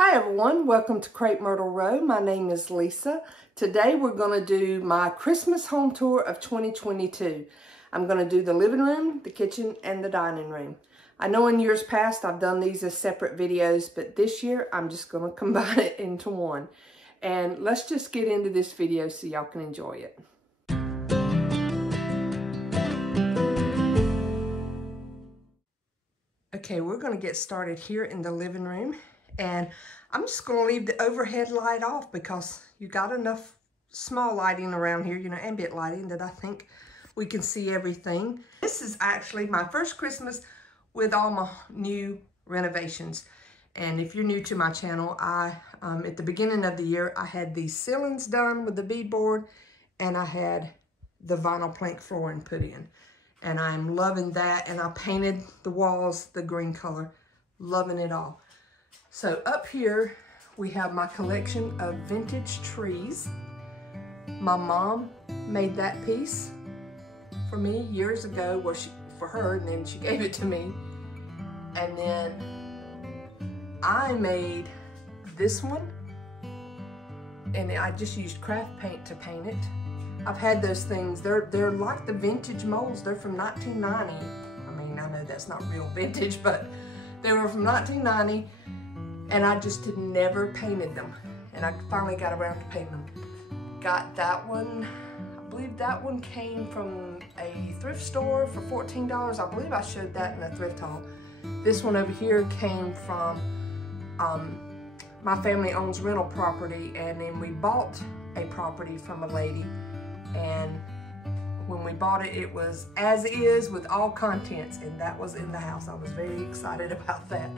Hi everyone, welcome to Crepe Myrtle Row. My name is Lisa. Today we're going to do my Christmas home tour of 2022. I'm going to do the living room, the kitchen, and the dining room. I know in years past I've done these as separate videos, but this year I'm just going to combine it into one. And let's just get into this video so y'all can enjoy it. Okay, we're going to get started here in the living room. And I'm just going to leave the overhead light off because you got enough small lighting around here, you know, ambient lighting, that I think we can see everything. This is actually my first Christmas with all my new renovations. And if you're new to my channel, at the beginning of the year, I had these ceilings done with the beadboard and I had the vinyl plank flooring put in. And I'm loving that. And I painted the walls the green color, loving it all. So up here, we have my collection of vintage trees. My mom made that piece for me years ago, for her, and then she gave it to me. And then I made this one, and I just used craft paint to paint it. I've had those things, they're like the vintage molds. They're from 1990. I mean, I know that's not real vintage, but they were from 1990. And I just had never painted them. And I finally got around to painting them. Got that one, I believe that one came from a thrift store for $14. I believe I showed that in a thrift haul. This one over here came from, my family owns rental property, and then we bought a property from a lady. And when we bought it, it was as is with all contents, and that was in the house. I was very excited about that.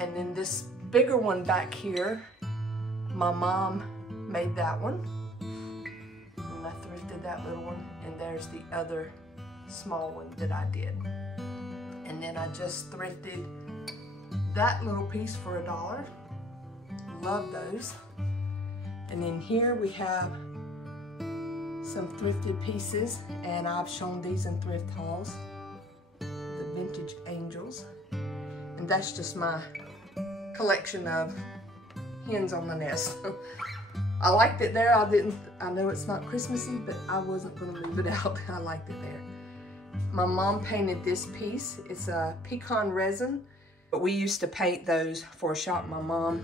And then this bigger one back here, my mom made that one. And I thrifted that little one. And there's the other small one that I did. And then I just thrifted that little piece for $1. Love those. And then here we have some thrifted pieces. And I've shown these in thrift hauls. The vintage angels. And that's just my collection of hens on the nest. I liked it there. I know it's not Christmassy, but I wasn't going to leave it out. I liked it there. My mom painted this piece. It's a pecan resin. But we used to paint those for a shop. My mom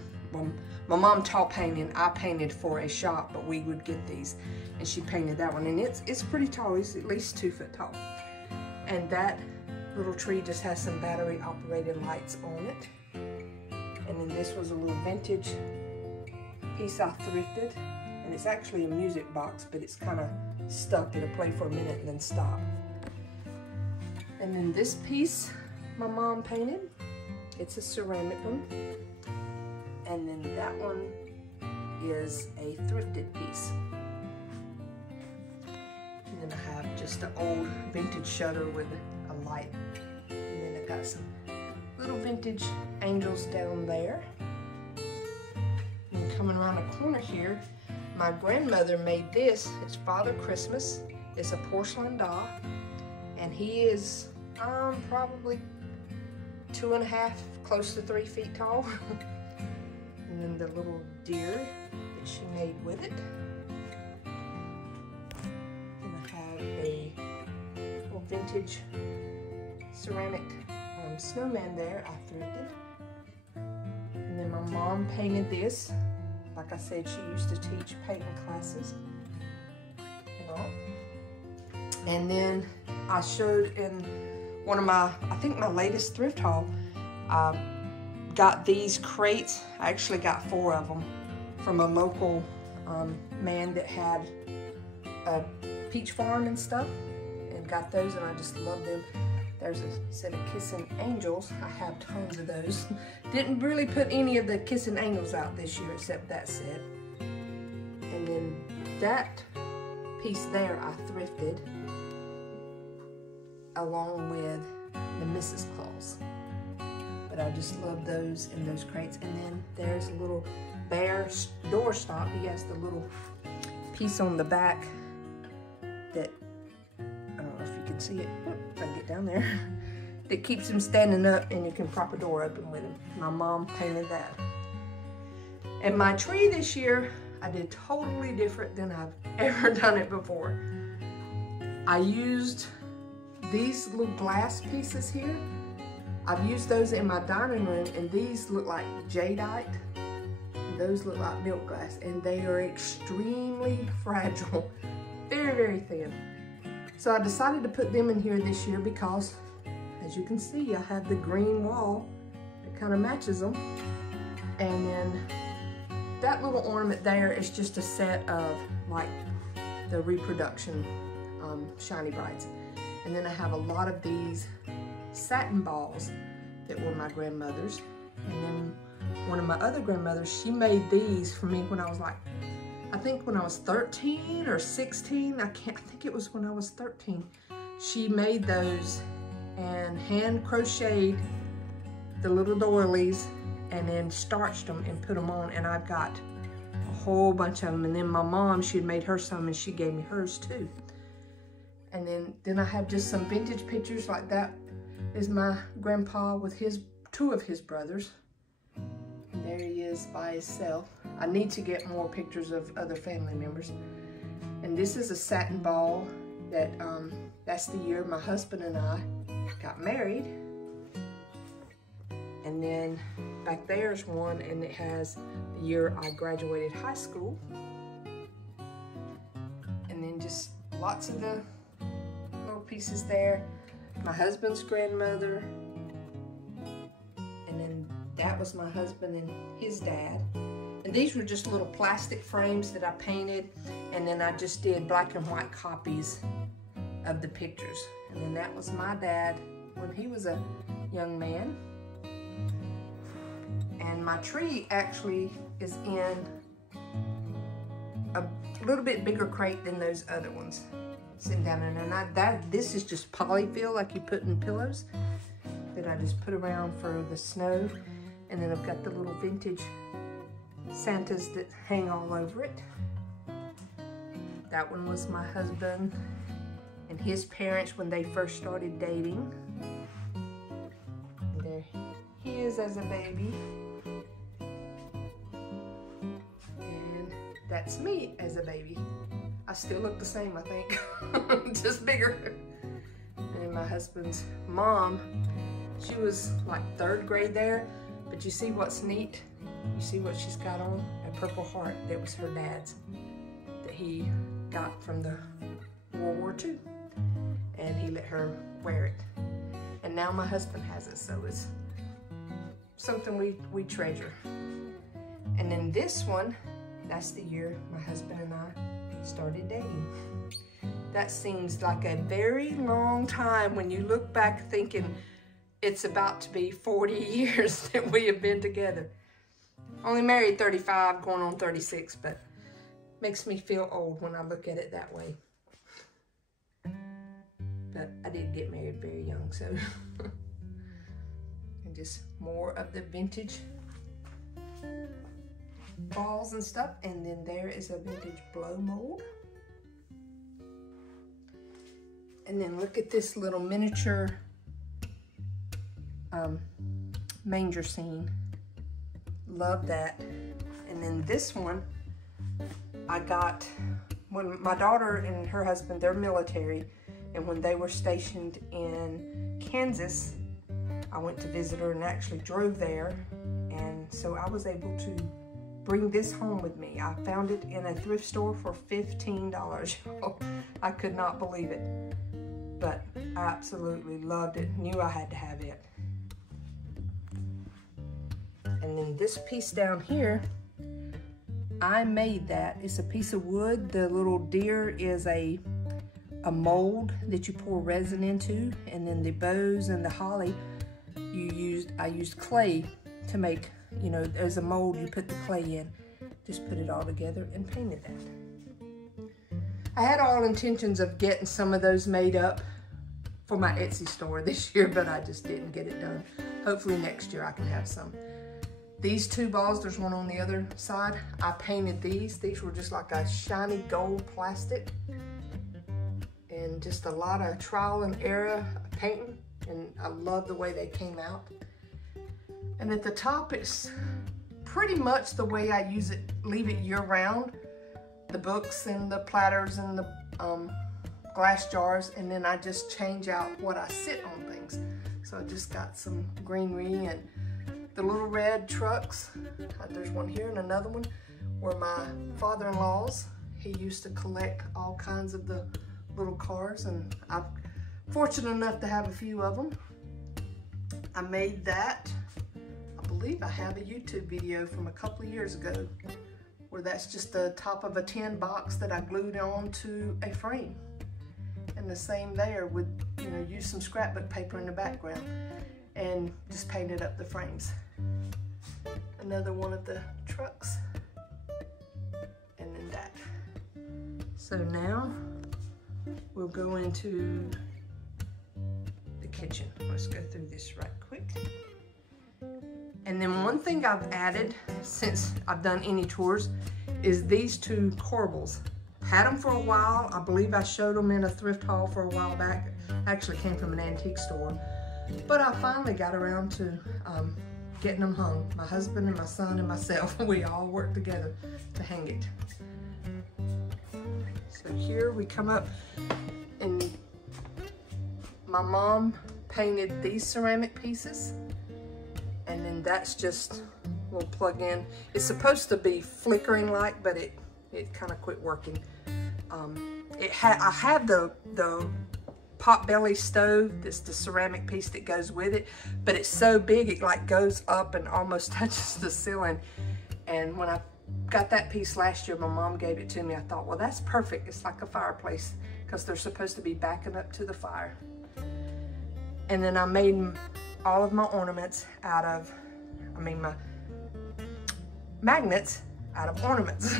taught painting. I painted for a shop, but we would get these. And she painted that one. And it's pretty tall. It's at least 2 foot tall. And that little tree just has some battery operated lights on it. And then this was a little vintage piece I thrifted. And it's actually a music box, but it's kind of stuck. It'll play for a minute and then stop. And then this piece my mom painted. It's a ceramic one. And then that one is a thrifted piece. And then I have just an old vintage shutter with a light. And then I got some little vintage angels down there. And coming around the corner here, my grandmother made this. It's Father Christmas. It's a porcelain doll. And he is probably 2.5, close to 3 feet tall. And then the little deer that she made with it. And I have a little vintage ceramic snowman there I thrifted. And then my mom painted this. Like I said, she used to teach painting classes and all. And then I showed in one of my, I think my latest thrift haul, I got these crates. I actually got 4 of them from a local man that had a peach farm and stuff, and got those, and I just love them. There's a set of kissing angels. I have tons of those. Didn't really put any of the kissing angels out this year except that set. And then that piece there I thrifted along with the Mrs. Claus. But I just love those in those crates. And then there's a little bear doorstop. He has the little piece on the back that, I don't know if you can see it. If I get down there. That keeps him standing up, and you can prop a door open with him. My mom painted that. And my tree this year, I did totally different than I've ever done it before. I used these little glass pieces here. I've used those in my dining room, and these look like jadeite. And those look like milk glass, and they are extremely fragile. Very, very thin. So I decided to put them in here this year because, as you can see, I have the green wall that kind of matches them. And then that little ornament there is just a set of like the reproduction Shiny Brights. And then I have a lot of these satin balls that were my grandmother's. And then one of my other grandmothers, she made these for me when I was like, I think when I was 13 or 16, I think it was when I was 13. She made those and hand crocheted the little doilies and then starched them and put them on, and I've got a whole bunch of them. And then my mom, she had made her some and she gave me hers too. And then I have just some vintage pictures. Like that is my grandpa with two of his brothers. And there he is by himself. I need to get more pictures of other family members. And this is a satin ball that, that's the year my husband and I got married. And then back there's one, and it has the year I graduated high school. And then just lots of the little pieces there. My husband's grandmother. And then that was my husband and his dad. And these were just little plastic frames that I painted, and then I just did black and white copies of the pictures. And then that was my dad when he was a young man. And my tree actually is in a little bit bigger crate than those other ones. Sitting down in, and this is just polyfill like you put in pillows that I just put around for the snow. And then I've got the little vintage Santas that hang all over it. That one was my husband and his parents when they first started dating. And there he is as a baby. And that's me as a baby. I still look the same, I think, just bigger. And my husband's mom, she was like 3rd grade there, but you see what's neat? You see what she's got on? A purple heart that was her dad's, that he got from the World War II. And he let her wear it. And now my husband has it, so it's something we treasure. And then this one, that's the year my husband and I started dating. That seems like a very long time when you look back thinking it's about to be 40 years that we have been together. Only married 35, going on 36, but makes me feel old when I look at it that way. But I did get married very young, so. And just more of the vintage balls and stuff. And then there is a vintage blow mold. And then look at this little miniature manger scene. Love that. And then this one I got when my daughter and her husband, they're military, and when they were stationed in Kansas, I went to visit her and actually drove there, and so I was able to bring this home with me. I found it in a thrift store for $15. I could not believe it, but I absolutely loved it. Knew I had to have it. And then this piece down here, I made that. It's a piece of wood. The little deer is a mold that you pour resin into, and then the bows and the holly, I used clay to make, you know, as a mold you put the clay in. Just put it all together and painted that. I had all intentions of getting some of those made up for my Etsy store this year, but I just didn't get it done. Hopefully next year I can have some. These two balls, there's one on the other side. I painted these. These were just like a shiny gold plastic. And just a lot of trial and error painting. And I love the way they came out. And at the top, it's pretty much the way I use it, leave it year round. The books and the platters and the glass jars, and then I just change out what I sit on things. So I just got some greenery and the little red trucks. There's one here and another one where my father-in-law's. He used to collect all kinds of the little cars, and I'm fortunate enough to have a few of them. I made that. I believe I have a YouTube video from a couple of years ago where that's just the top of a tin box that I glued on to a frame. And the same there with, you know, use some scrapbook paper in the background and just painted up the frames. Another one of the trucks, and then that. So now we'll go into the kitchen. Let's go through this right quick. And then one thing I've added since I've done any tours is these two corbels. Had them for a while. I believe I showed them in a thrift haul for a while back. Actually came from an antique store. But I finally got around to getting them hung. My husband and my son and myself, we all worked together to hang it. So here we come up, and my mom painted these ceramic pieces. And then that's just, we'll plug in. It's supposed to be flickering light, but it kind of quit working. I have the potbelly stove. That's the ceramic piece that goes with it, but it's so big it like goes up and almost touches the ceiling. And when I got that piece last year, my mom gave it to me. I thought, well, that's perfect. It's like a fireplace because they're supposed to be backing up to the fire. And then I made all of my ornaments out of, my magnets out of ornaments.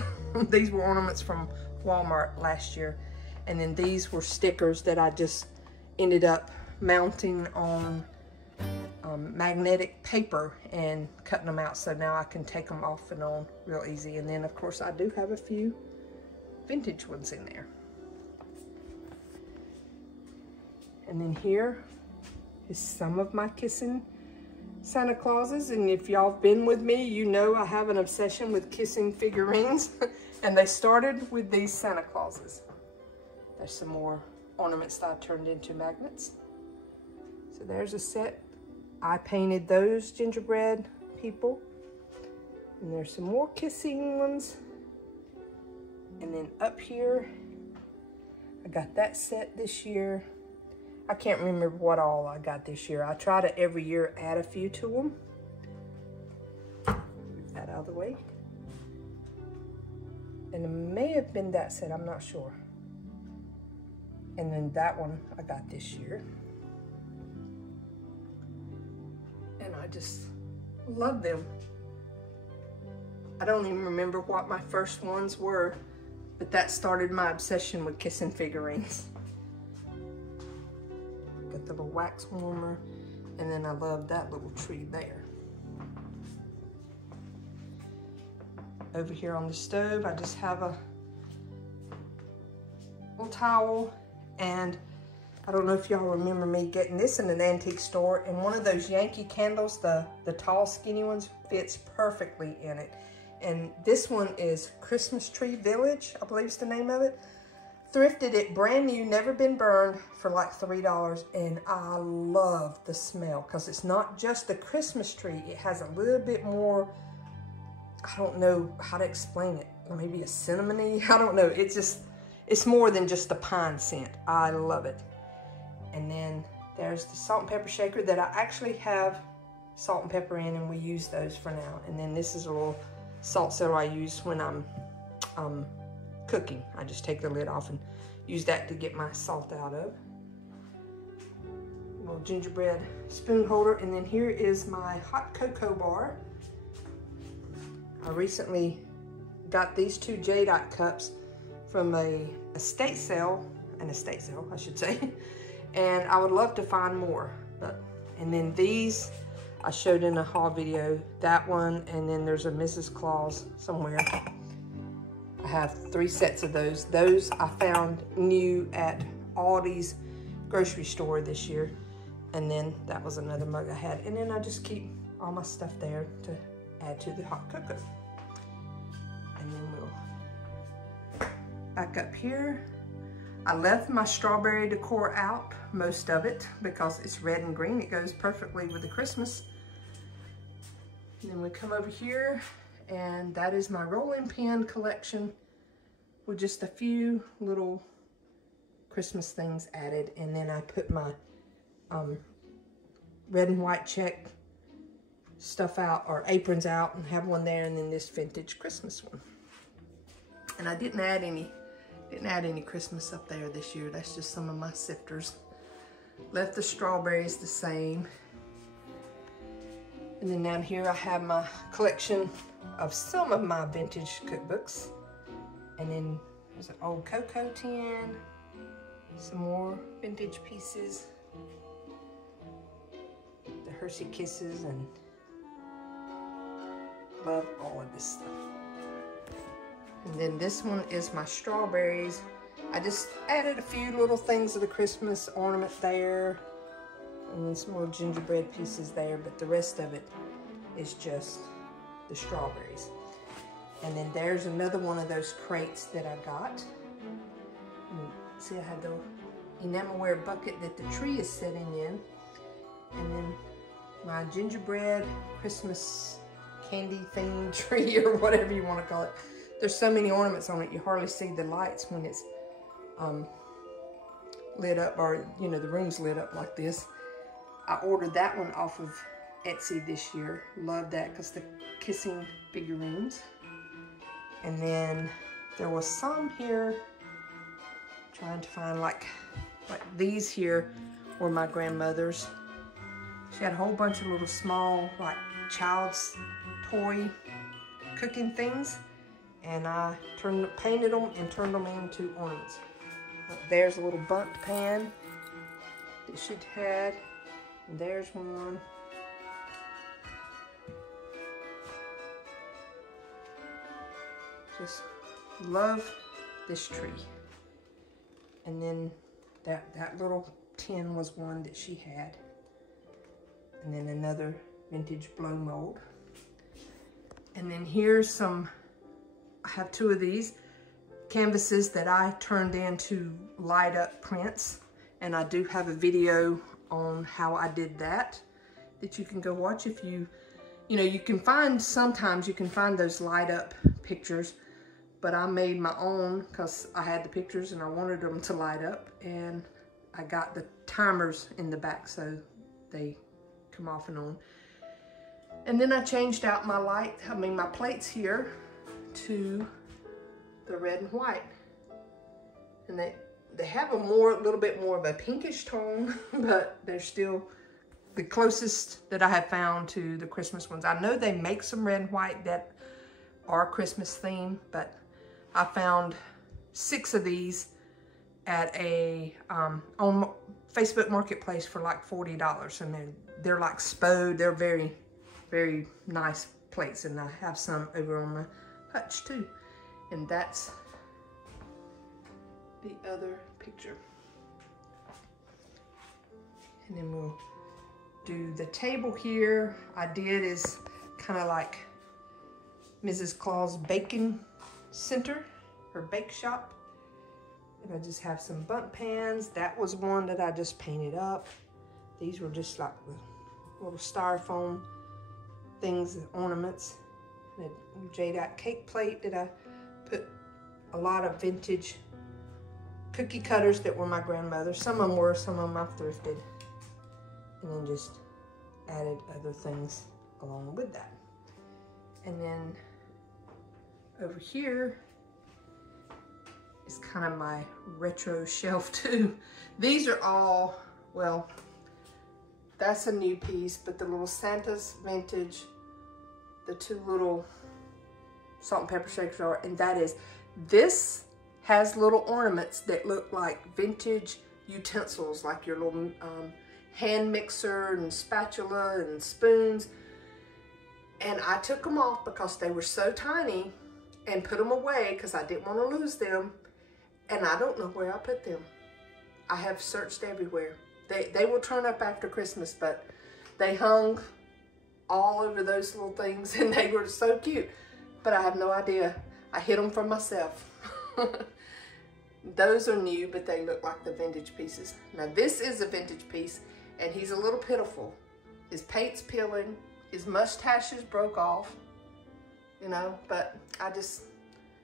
These were ornaments from Walmart last year. And then these were stickers that I just ended up mounting on magnetic paper and cutting them out. So now I can take them off and on real easy. And then of course I do have a few vintage ones in there. And then here is some of my kissing Santa Clauses. And if y'all have been with me, you know I have an obsession with kissing figurines. And they started with these Santa Clauses. There's some more ornaments that I turned into magnets. So there's a set. I painted those gingerbread people. And there's some more kissing ones. And then up here, I got that set this year. I can't remember what all I got this year. I try to every year add a few to them. Move that out of the way. And it may have been that set, I'm not sure. And then that one I got this year. And I just love them. I don't even remember what my first ones were, but that started my obsession with kissing figurines. Got the little wax warmer, and then I love that little tree there. Over here on the stove, I just have a little towel, and I don't know if y'all remember me getting this in an antique store, and one of those Yankee candles, the tall skinny ones, fits perfectly in it. And this one is Christmas Tree Village, I believe is the name of it. Thrifted it, brand new, never been burned, for like $3, and I love the smell because it's not just the Christmas tree. It has a little bit more, I don't know how to explain it, maybe a cinnamony, I don't know. It's more than just the pine scent. I love it. And then there's the salt and pepper shaker that I actually have salt and pepper in, and we use those for now. And then this is a little salt cellar I use when I'm cooking. I just take the lid off and use that to get my salt out of. A little gingerbread spoon holder. And then here is my hot cocoa bar. I recently got these two jadeite cups from an estate sale, I should say. And I would love to find more. And then these I showed in a haul video, that one, and then there's a Mrs. Claus somewhere. I have 3 sets of those. Those I found new at Aldi's grocery store this year. And then that was another mug I had. And then I just keep all my stuff there to add to the hot cocoa. And then we'll back up here. I left my strawberry decor out, most of it, because it's red and green. It goes perfectly with the Christmas. And then we come over here, and that is my rolling pin collection with just a few little Christmas things added. And then I put my red and white check stuff out, or aprons out, and have one there, and then this vintage Christmas one. And I didn't add any Christmas up there this year. That's just some of my sifters. Left the strawberries the same. And then down here I have my collection of some of my vintage cookbooks. And then there's an old cocoa tin, some more vintage pieces, the Hershey Kisses, and love all of this stuff. And then this one is my strawberries. I just added a few little things of the Christmas ornament there, and then some little gingerbread pieces there, but the rest of it is just the strawberries. And then there's another one of those crates that I got. And see, I had the enamelware bucket that the tree is sitting in. And then my gingerbread Christmas candy themed tree, or whatever you want to call it. There's so many ornaments on it, you hardly see the lights when it's lit up, or you know, the room's lit up like this. I ordered that one off of Etsy this year. Love that because the kissing figurines. And then there was some here, trying to find like these here were my grandmother's. She had a whole bunch of little small like child's toy cooking things, and I painted them and turned them into ornaments. There's a little bundt pan that she'd had. And there's one. Just love this tree. And then that little tin was one that she had. And then another vintage blow mold. And then here's some, I have two of these canvases that I turned into light up prints. And I do have a video on how I did that you can go watch if you know, you can find, sometimes you can find those light up pictures, but I made my own because I had the pictures and I wanted them to light up, and I got the timers in the back so they come off and on. And then I changed out my my plates here to the red and white. And they have a little bit more of a pinkish tone, but they're still the closest that I have found to the Christmas ones. I know they make some red and white that are Christmas themed, but I found 6 of these at a on Facebook Marketplace for like $40, and they're like spode. They're very, very nice plates, and I have some over on my hutch too. And that's the other picture. And then we'll do the table here. I did is kind of like Mrs. Claus Baking Center, or bake shop. And I just have some bundt pans. That was one that I just painted up. These were just like the little styrofoam things, ornaments. And a jadeite cake plate that I put a lot of vintage cookie cutters that were my grandmother's. Some of them were, some of them I've thrifted. And then just added other things along with that. And then over here is kind of my retro shelf too. These are all, well, that's a new piece, but the little Santa's vintage, the 2 little salt and pepper shakers are, and this has little ornaments that look like vintage utensils, like your little hand mixer and spatula and spoons. And I took them off because they were so tiny and put them away because I didn't want to lose them. And I don't know where I put them. I have searched everywhere. They will turn up after Christmas, but they hung all over those little things, and they were so cute. But I have no idea. I hid them from myself. Those are new, but they look like the vintage pieces. Now this is a vintage piece, and he's a little pitiful. His paint's peeling, his mustaches broke off, you know, but I just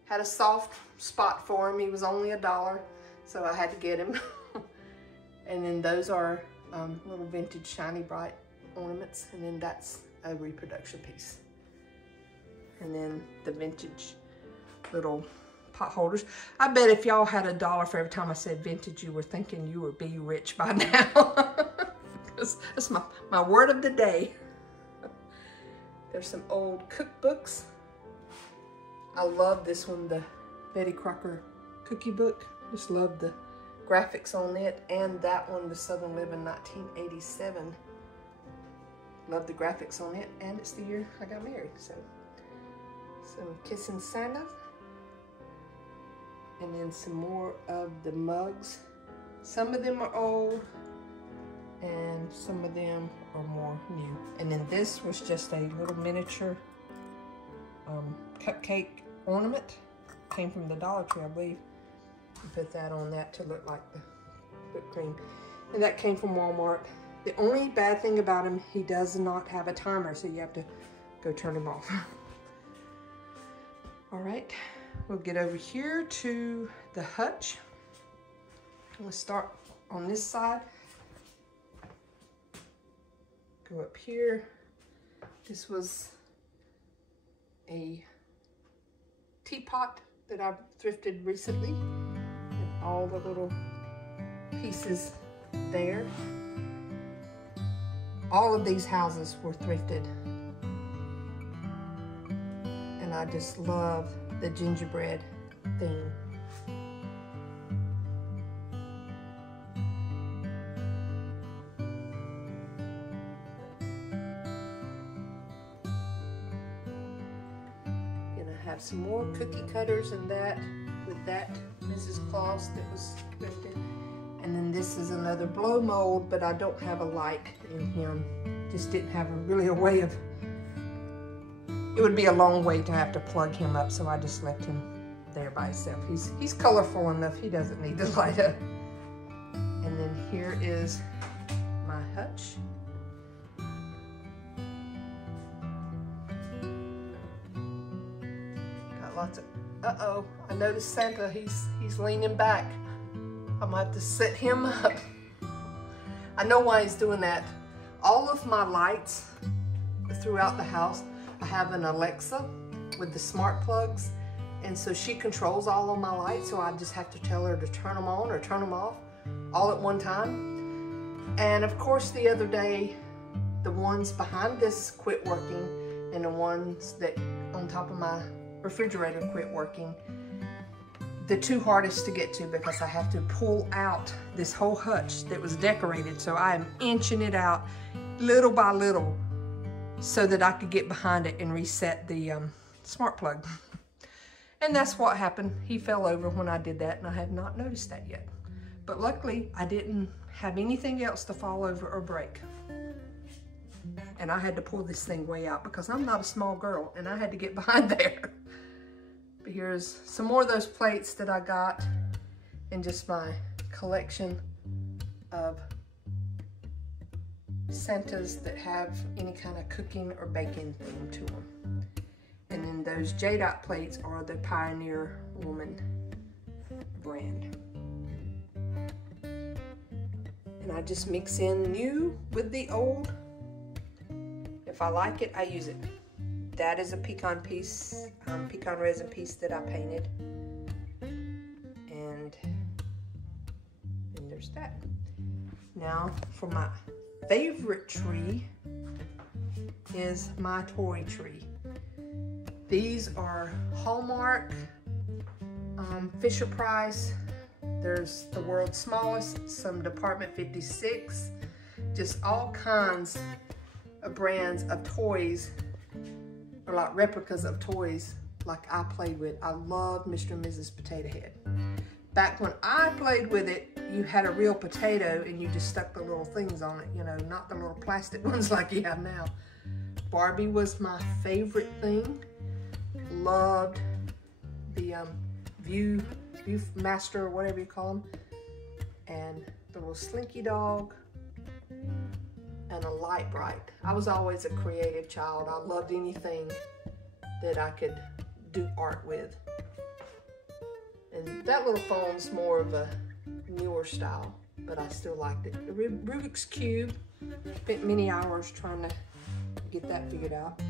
had a soft spot for him. He was only $1, so I had to get him. And then those are little vintage shiny bright ornaments, and then that's a reproduction piece. And then the vintage little pot holders. I bet if y'all had $1 for every time I said vintage, you were thinking you would be rich by now. Because that's my word of the day. There's some old cookbooks. I love this one, the Betty Crocker cookie book. Just love the graphics on it. And that one, the Southern Living 1987. Love the graphics on it. And it's the year I got married. So some Kissing Santa. And then some more of the mugs. Some of them are old and some of them are more new. And then this was just a little miniature cupcake ornament. Came from the Dollar Tree, I believe. You put that on that to look like the whipped cream. And that came from Walmart. The only bad thing about him, he does not have a timer, so you have to go turn him off. All right, we'll get over here to the hutch. We'll start on this side. Go up here. This was a teapot that I thrifted recently. And all the little pieces there. All of these houses were thrifted. And I just love the gingerbread theme. Gonna have some more cookie cutters and that with that Mrs. Claus that was thrifted. And then this is another blow mold, but I don't have a light in him. Just didn't have really a way of, it would be a long way to have to plug him up, so I just left him there by himself. He's colorful enough, he doesn't need the light up. And then here is my hutch. Got lots of, uh-oh, I noticed Santa, he's leaning back. I'm gonna have to set him up. I know why he's doing that. All of my lights throughout the house, I have an Alexa with the smart plugs, and so she controls all of my lights, so I just have to tell her to turn them on or turn them off all at one time. And of course the other day, the ones behind this quit working, and the ones that on top of my refrigerator quit working. The two hardest to get to because I have to pull out this whole hutch that was decorated, so I am inching it out little by little so that I could get behind it and reset the smart plug. And that's what happened. He fell over when I did that, and I had not noticed that yet. But luckily, I didn't have anything else to fall over or break. And I had to pull this thing way out because I'm not a small girl, and I had to get behind there. But here's some more of those plates that I got in just my collection of Santas that have any kind of cooking or baking theme to them. And then those J-Dot plates are the Pioneer Woman brand. And I just mix in new with the old. If I like it, I use it. That is a pecan piece, pecan resin piece that I painted. And then there's that. Now for my favorite tree is my toy tree. These are Hallmark, Fisher Price. There's the world's smallest, some Department 56, just all kinds of brands of toys, or like replicas of toys like I played with. I love Mr. and Mrs. Potato Head. Back when I played with it, you had a real potato and you just stuck the little things on it, you know, not the little plastic ones like you have now. Barbie was my favorite thing. Loved the Viewmaster or whatever you call them. And the little Slinky dog. And a Light Bright. I was always a creative child. I loved anything that I could do art with. And that little phone's more of a newer style, but I still liked it. The Rubik's Cube, spent many hours trying to get that figured out.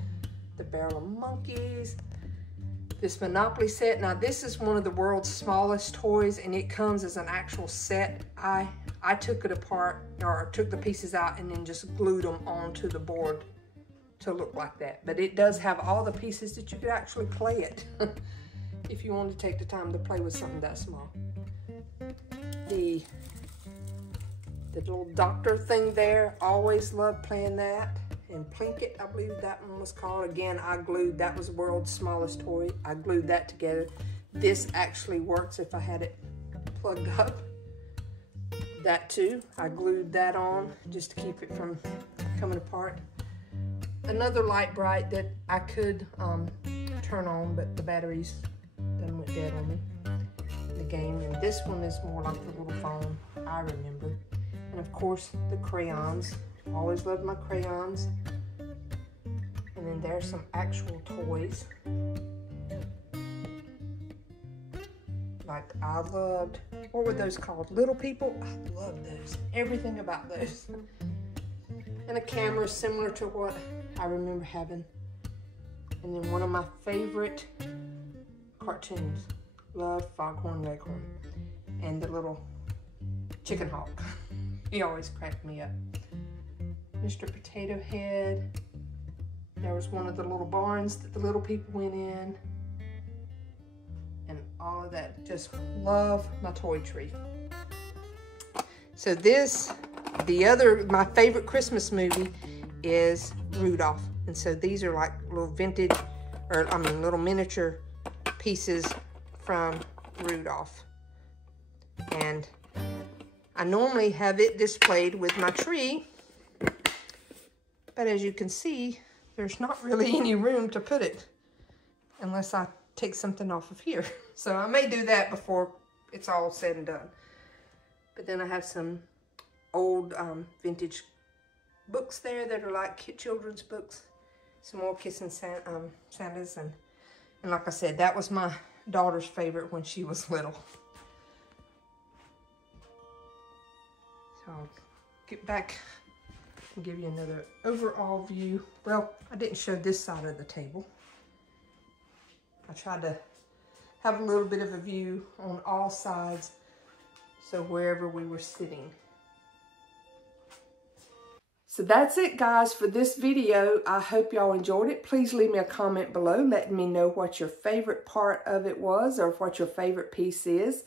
The Barrel of Monkeys. This Monopoly set. Now this is one of the world's smallest toys, and it comes as an actual set. I took it apart, or took the pieces out and then just glued them onto the board to look like that. But it does have all the pieces that you could actually play it if you wanted to take the time to play with something that small. The little doctor thing there, always loved playing that. And Plinkett, I believe that one was called. Again, I glued, that was the world's smallest toy. I glued that together. This actually works if I had it plugged up. That too, I glued that on just to keep it from coming apart. Another Light Bright that I could turn on, but the batteries done went dead on me. The game, and this one is more like the little phone, I remember. And of course, the crayons. Always loved my crayons. And then there's some actual toys. Like I loved, what were those called? Little People? I love those. Everything about those. And a camera similar to what I remember having. And then one of my favorite cartoons. Love Foghorn Leghorn. And the little chicken hawk. He always cracked me up. Mr. Potato Head. There was one of the little barns that the little people went in. And all of that. Just love my toy tree. So this, my favorite Christmas movie is Rudolph. And so these are like little vintage, little miniature pieces from Rudolph. And I normally have it displayed with my tree. But as you can see, there's not really any room to put it unless I take something off of here. So I may do that before it's all said and done. But then I have some old vintage books there that are like children's books. Some more Kissing Santas. And like I said, that was my daughter's favorite when she was little. So I'll get back and give you another overall view. Well, I didn't show this side of the table. I tried to have a little bit of a view on all sides, so wherever we were sitting. So that's it, guys, for this video. I hope y'all enjoyed it. Please leave me a comment below letting me know what your favorite part of it was or what your favorite piece is.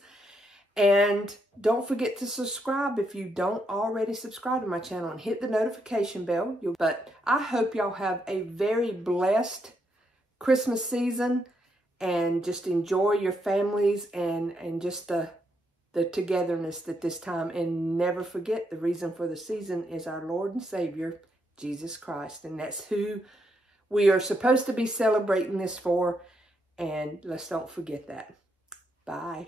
And don't forget to subscribe if you don't already subscribe to my channel, and hit the notification bell. But I hope y'all have a very blessed Christmas season, and just enjoy your families and just the togetherness at this time. And never forget, the reason for the season is our Lord and Savior, Jesus Christ. And that's who we are supposed to be celebrating this for. And let's don't forget that. Bye.